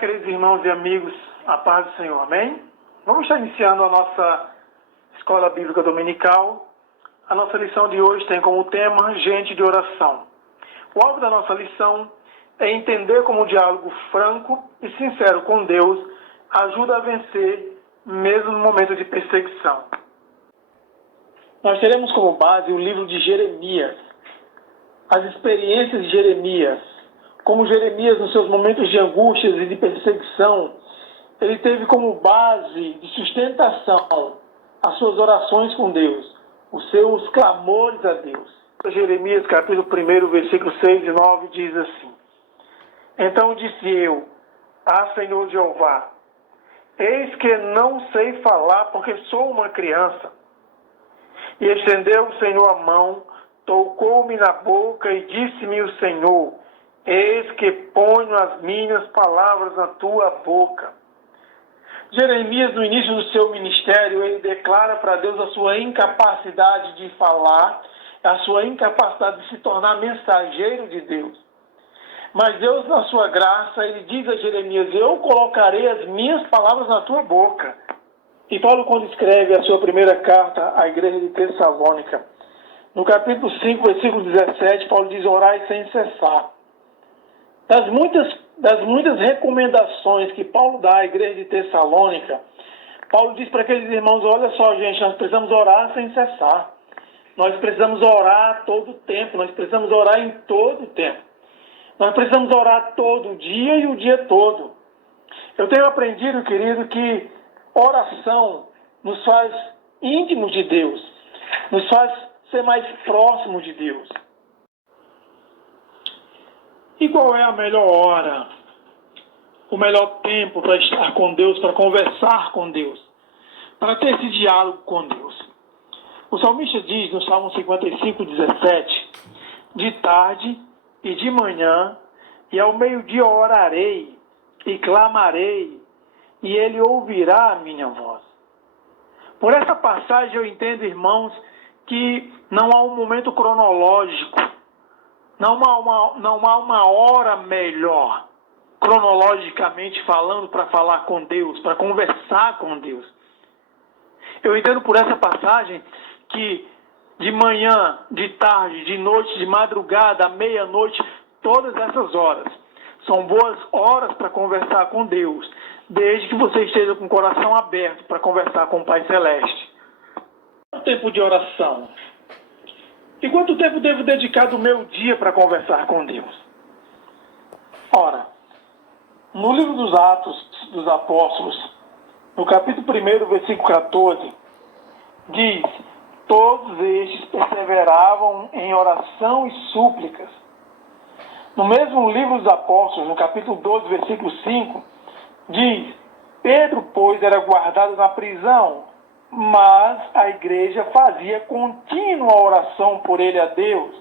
queridos irmãos e amigos, a paz do Senhor, amém? Vamos estar iniciando a nossa Escola Bíblica Dominical. A nossa lição de hoje tem como tema Gente de Oração. O alvo da nossa lição é entender como um diálogo franco e sincero com Deus ajuda a vencer, mesmo no momento de perseguição. Nós teremos como base o livro de Jeremias, as experiências de Jeremias. Como Jeremias, nos seus momentos de angústias e de perseguição, ele teve como base de sustentação as suas orações com Deus, os seus clamores a Deus. Jeremias, capítulo 1, versículos 6 e 9, diz assim: Então disse eu, Senhor Jeová, eis que não sei falar, porque sou uma criança. E estendeu o Senhor a mão, tocou-me na boca e disse-me o Senhor: Eis que ponho as minhas palavras na tua boca. Jeremias, no início do seu ministério, ele declara para Deus a sua incapacidade de falar, a sua incapacidade de se tornar mensageiro de Deus. Mas Deus, na sua graça, ele diz a Jeremias: eu colocarei as minhas palavras na tua boca. E Paulo, quando escreve a sua primeira carta à igreja de Tessalônica, no capítulo 5, versículo 17, Paulo diz: orai sem cessar. Das muitas recomendações que Paulo dá à igreja de Tessalônica, Paulo diz para aqueles irmãos: olha só, gente, nós precisamos orar sem cessar. Nós precisamos orar todo o tempo, nós precisamos orar em todo o tempo. Nós precisamos orar todo dia e o dia todo. Eu tenho aprendido, querido, que oração nos faz íntimos de Deus, nos faz ser mais próximos de Deus. E qual é a melhor hora, o melhor tempo para estar com Deus, para conversar com Deus, para ter esse diálogo com Deus? O salmista diz no Salmo 55, 17: de tarde e de manhã e ao meio-dia orarei e clamarei, e ele ouvirá a minha voz. Por essa passagem eu entendo, irmãos, que não há um momento cronológico, não há uma hora melhor, cronologicamente falando, para falar com Deus, para conversar com Deus. Eu entendo por essa passagem que de manhã, de tarde, de noite, de madrugada, à meia-noite, todas essas horas são boas horas para conversar com Deus, desde que você esteja com o coração aberto para conversar com o Pai Celeste. O tempo de oração. E quanto tempo devo dedicar do meu dia para conversar com Deus? Ora, no livro dos Atos dos Apóstolos, no capítulo 1, versículo 14, diz: todos estes perseveravam em oração e súplicas. No mesmo livro dos Apóstolos, no capítulo 12, versículo 5, diz: Pedro, pois, era guardado na prisão, mas a igreja fazia contínua oração por ele a Deus.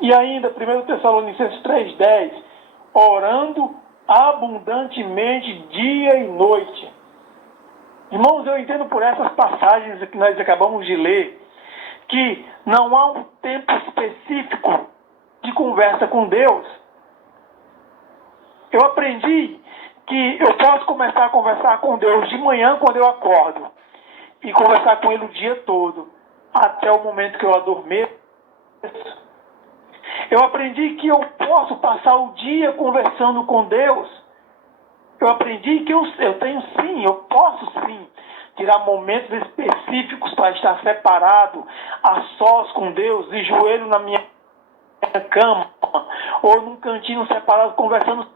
E ainda, 1 Tessalonicenses 3,10, orando abundantemente dia e noite. Irmãos, eu entendo por essas passagens que nós acabamos de ler, que não há um tempo específico de conversa com Deus. Eu aprendi que eu posso começar a conversar com Deus de manhã quando eu acordo e conversar com Ele o dia todo, até o momento que eu adormeço. Eu aprendi que eu posso passar o dia conversando com Deus. Eu aprendi que eu tenho sim, eu posso sim tirar momentos específicos para estar separado, a sós com Deus, de joelho na minha cama, ou num cantinho separado, conversando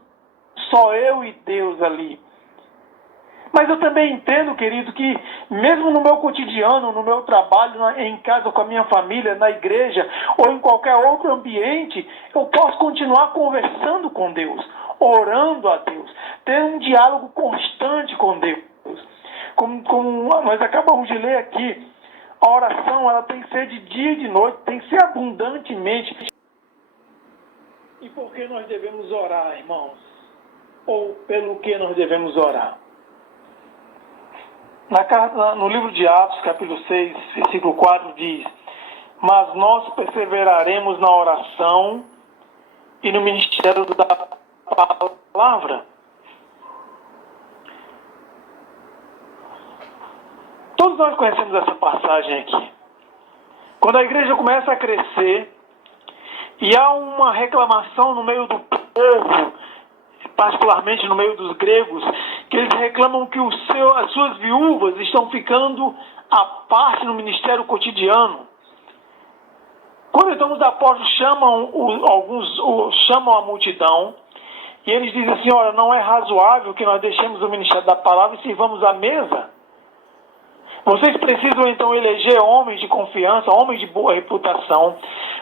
só eu e Deus ali. Mas eu também entendo, querido, que mesmo no meu cotidiano, no meu trabalho, em casa com a minha família, na igreja, ou em qualquer outro ambiente, eu posso continuar conversando com Deus, orando a Deus, ter um diálogo constante com Deus. Como nós acabamos de ler aqui, a oração ela tem que ser de dia e de noite, tem que ser abundantemente. E por que nós devemos orar, irmãos? Ou pelo que nós devemos orar? No livro de Atos, capítulo 6, versículo 4, diz: mas nós perseveraremos na oração e no ministério da palavra. Todos nós conhecemos essa passagem aqui. Quando a igreja começa a crescer e há uma reclamação no meio do povo, particularmente no meio dos gregos, que eles reclamam que as suas viúvas estão ficando à parte no ministério cotidiano. Quando então os apóstolos chamam a multidão, e eles dizem assim: olha, não é razoável que nós deixemos o ministério da palavra e sirvamos à mesa. Vocês precisam então eleger homens de confiança, homens de boa reputação,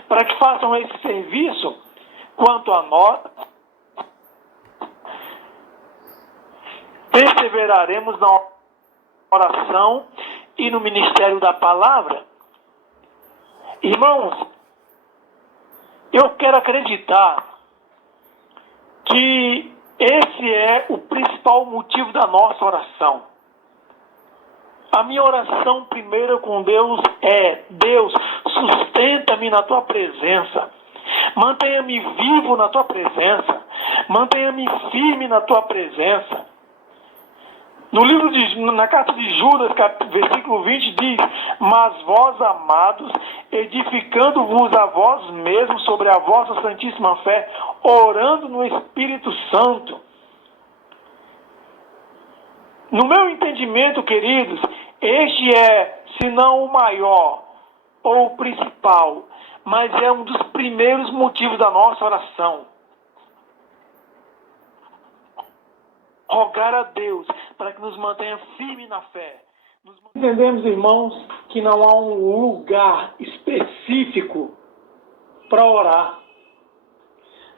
para que façam esse serviço. Quanto a nós, perseveraremos na oração e no ministério da palavra. Irmãos, eu quero acreditar que esse é o principal motivo da nossa oração. A minha oração primeira com Deus é: Deus, sustenta-me na tua presença. Mantenha-me vivo na tua presença. Mantenha-me firme na tua presença. Na carta de Judas, versículo 20, diz: mas vós, amados, edificando-vos a vós mesmos sobre a vossa santíssima fé, orando no Espírito Santo. No meu entendimento, queridos, este é, se não o maior ou o principal, mas é um dos primeiros motivos da nossa oração. Rogar a Deus para que nos mantenha firme na fé. Entendemos, irmãos, que não há um lugar específico para orar.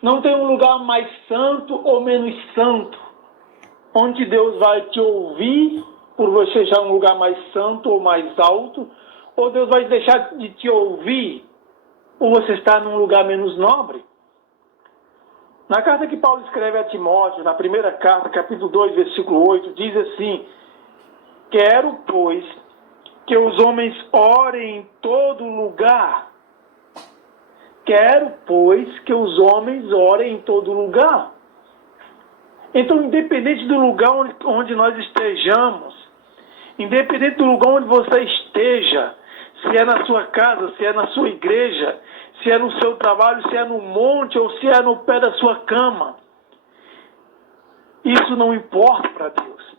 Não tem um lugar mais santo ou menos santo, onde Deus vai te ouvir por você estar em um lugar mais santo ou mais alto, ou Deus vai deixar de te ouvir por você estar num lugar menos nobre. Na carta que Paulo escreve a Timóteo, na primeira carta, capítulo 2, versículo 8, diz assim: quero, pois, que os homens orem em todo lugar. Quero, pois, que os homens orem em todo lugar. Então, independente do lugar onde nós estejamos, independente do lugar onde você esteja, se é na sua casa, se é na sua igreja, se é no seu trabalho, se é no monte ou se é no pé da sua cama, isso não importa para Deus.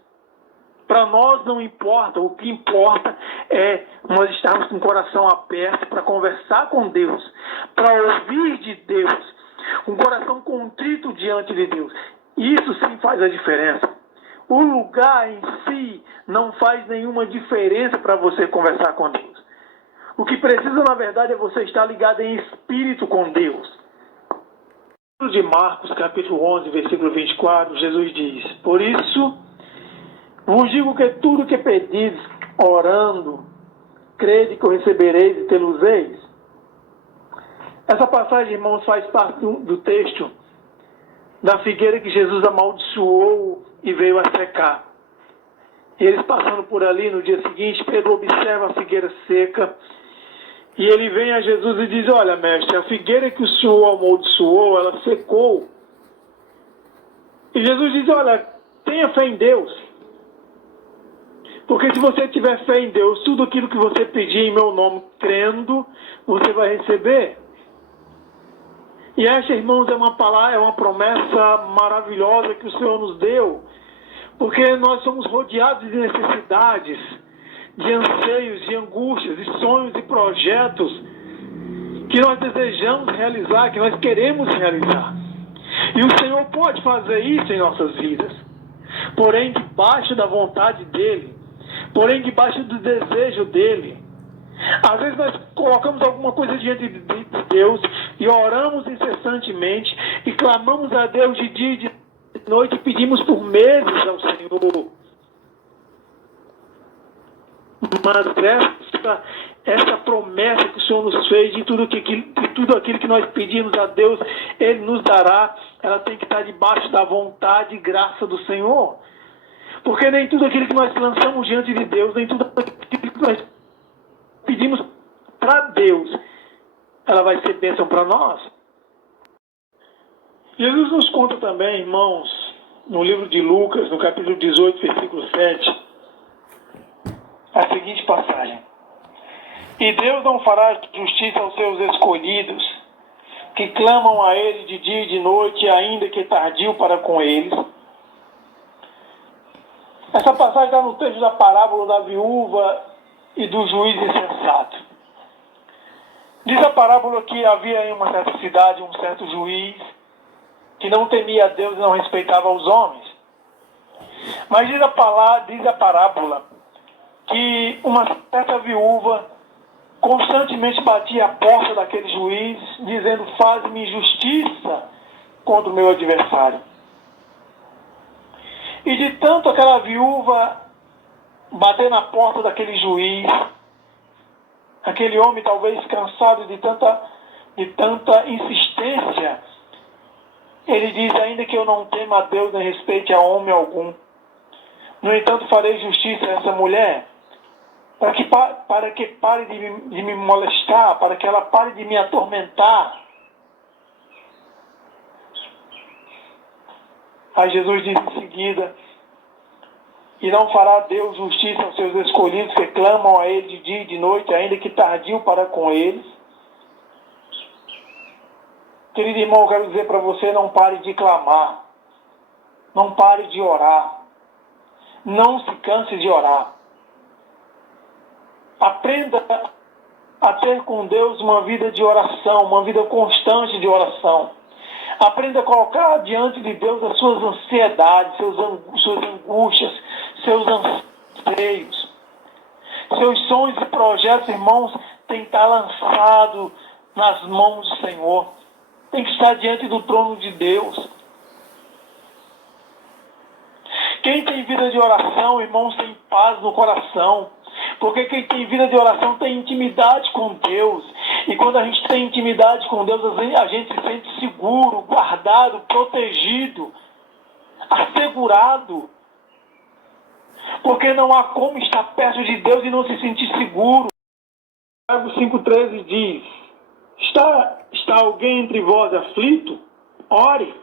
Para nós não importa. O que importa é nós estarmos com o coração aberto para conversar com Deus, para ouvir de Deus, um coração contrito diante de Deus. Isso sim faz a diferença. O lugar em si não faz nenhuma diferença para você conversar com Deus. O que precisa, na verdade, é você estar ligado em espírito com Deus. No livro de Marcos, capítulo 11, versículo 24, Jesus diz: por isso, vos digo que tudo que pedis, orando, crede que o recebereis e tê-los-eis. Essa passagem, irmãos, faz parte do texto da figueira que Jesus amaldiçoou e veio a secar. E eles passando por ali no dia seguinte, Pedro observa a figueira seca e ele vem a Jesus e diz: olha, mestre, a figueira que o Senhor amaldiçoou, ela secou. E Jesus diz: olha, tenha fé em Deus. Porque se você tiver fé em Deus, tudo aquilo que você pedir em meu nome, crendo, você vai receber. E esta, irmãos, é uma palavra, é uma promessa maravilhosa que o Senhor nos deu, porque nós somos rodeados de necessidades, de anseios, de angústias, de sonhos e projetos que nós desejamos realizar, que nós queremos realizar. E o Senhor pode fazer isso em nossas vidas, porém debaixo da vontade dEle, porém debaixo do desejo dEle. Às vezes nós colocamos alguma coisa diante de Deus e oramos incessantemente e clamamos a Deus de dia e de noite e pedimos por meses ao Senhor. Mas essa promessa que o Senhor nos fez de tudo aquilo que nós pedimos a Deus, Ele nos dará, ela tem que estar debaixo da vontade e graça do Senhor. Porque nem tudo aquilo que nós lançamos diante de Deus, nem tudo aquilo que nós pedimos para Deus, ela vai ser bênção para nós. Jesus nos conta também, irmãos, no livro de Lucas, no capítulo 18, versículo 7, a seguinte passagem: E Deus não fará justiça aos seus escolhidos, que clamam a Ele de dia e de noite, ainda que tardio para com eles. Essa passagem está no texto da parábola da viúva e do juiz insensato. Diz a parábola que havia em uma certa cidade um certo juiz que não temia a Deus e não respeitava os homens. Mas diz a parábola que uma certa viúva constantemente batia a porta daquele juiz, dizendo: faz-me justiça contra o meu adversário. E de tanto aquela viúva bater na porta daquele juiz, aquele homem, talvez cansado de tanta insistência, ele diz: ainda que eu não tema a Deus nem respeite a homem algum, no entanto farei justiça a essa mulher, para que pare de me molestar, para que ela pare de me atormentar. Aí Jesus diz em seguida: e não fará Deus justiça aos seus escolhidos que clamam a Ele de dia e de noite, ainda que tardio para com eles. Querido irmão, eu quero dizer para você: não pare de clamar, não pare de orar, não se canse de orar. Aprenda a ter com Deus uma vida de oração, uma vida constante de oração. Aprenda a colocar diante de Deus as suas ansiedades, suas angústias, seus anseios. Seus sonhos e projetos, irmãos, têm que estar lançados nas mãos do Senhor. Tem que estar diante do trono de Deus. Quem tem vida de oração, irmãos, tem paz no coração. Porque quem tem vida de oração tem intimidade com Deus. E quando a gente tem intimidade com Deus, a gente se sente seguro, guardado, protegido, assegurado. Porque não há como estar perto de Deus e não se sentir seguro. Provérbios 5,13 diz: Está alguém entre vós aflito? Ore.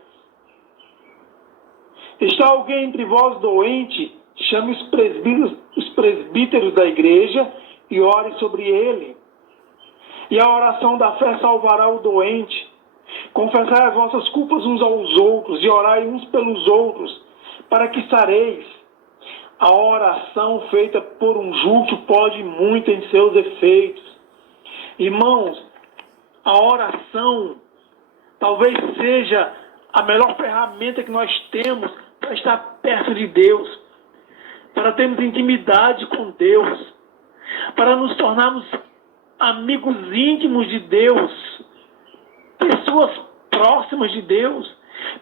Está alguém entre vós doente? Chame os presbíteros da igreja e ore sobre ele. E a oração da fé salvará o doente. Confessai as vossas culpas uns aos outros e orai uns pelos outros, para que sareis. A oração feita por um justo pode muito em seus efeitos. Irmãos, a oração talvez seja a melhor ferramenta que nós temos para estar perto de Deus, para termos intimidade com Deus, para nos tornarmos amigos íntimos de Deus, pessoas próximas de Deus,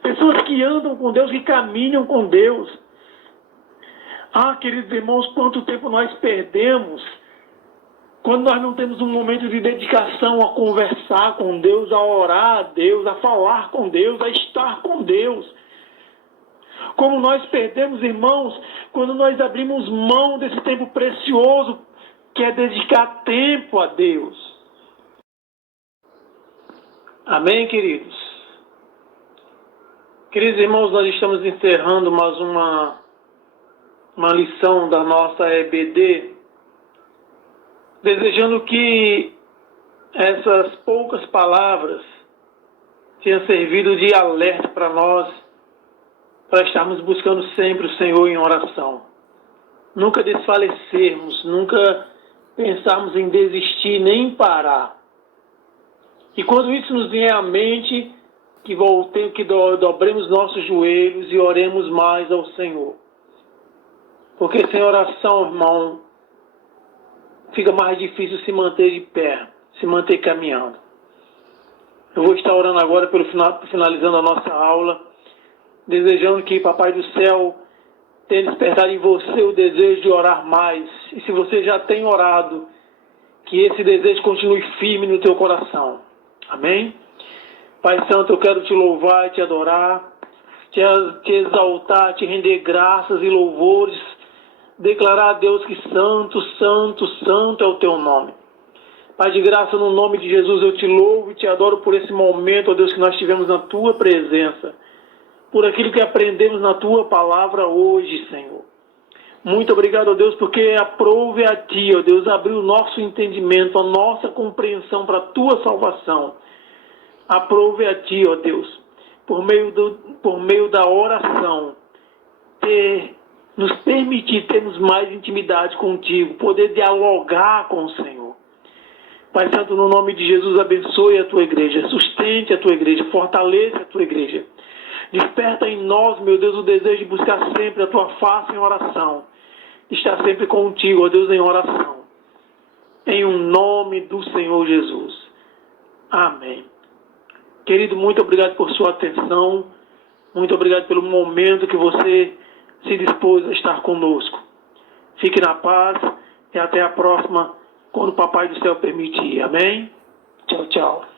pessoas que andam com Deus, que caminham com Deus. Ah, queridos irmãos, quanto tempo nós perdemos quando nós não temos um momento de dedicação a conversar com Deus, a orar a Deus, a falar com Deus, a estar com Deus. Como nós perdemos, irmãos, quando nós abrimos mão desse tempo precioso, que é dedicar tempo a Deus. Amém, queridos? Queridos irmãos, nós estamos encerrando mais uma lição da nossa EBD, desejando que essas poucas palavras tenham servido de alerta para nós, para estarmos buscando sempre o Senhor em oração. Nunca desfalecermos, nunca pensarmos em desistir, nem parar. E quando isso nos vier à mente, que dobremos nossos joelhos e oremos mais ao Senhor. Porque sem oração, irmão, fica mais difícil se manter de pé, se manter caminhando. Eu vou estar orando agora, finalizando a nossa aula, desejando que Papai do Céu tenha despertado em você o desejo de orar mais. E se você já tem orado, que esse desejo continue firme no teu coração. Amém? Pai Santo, eu quero te louvar e te adorar, te exaltar, te render graças e louvores, declarar a Deus que santo, santo, santo é o teu nome. Pai de graça, no nome de Jesus, eu te louvo e te adoro por esse momento, ó Deus, que nós tivemos na tua presença, por aquilo que aprendemos na tua palavra hoje, Senhor. Muito obrigado, ó Deus, porque aprove a Ti, ó Deus, abrir o nosso entendimento, a nossa compreensão para a Tua salvação. Aprove a Ti, ó Deus, por meio da oração, nos permitir termos mais intimidade contigo, poder dialogar com o Senhor. Pai Santo, no nome de Jesus, abençoe a Tua igreja, sustente a Tua igreja, fortaleça a Tua igreja. Desperta em nós, meu Deus, o desejo de buscar sempre a Tua face em oração, de estar sempre contigo, ó Deus, em oração. Em o nome do Senhor Jesus. Amém. Querido, muito obrigado por sua atenção. Muito obrigado pelo momento que você se dispôs a estar conosco. Fique na paz e até a próxima, quando o Papai do Céu permitir. Amém? Tchau, tchau.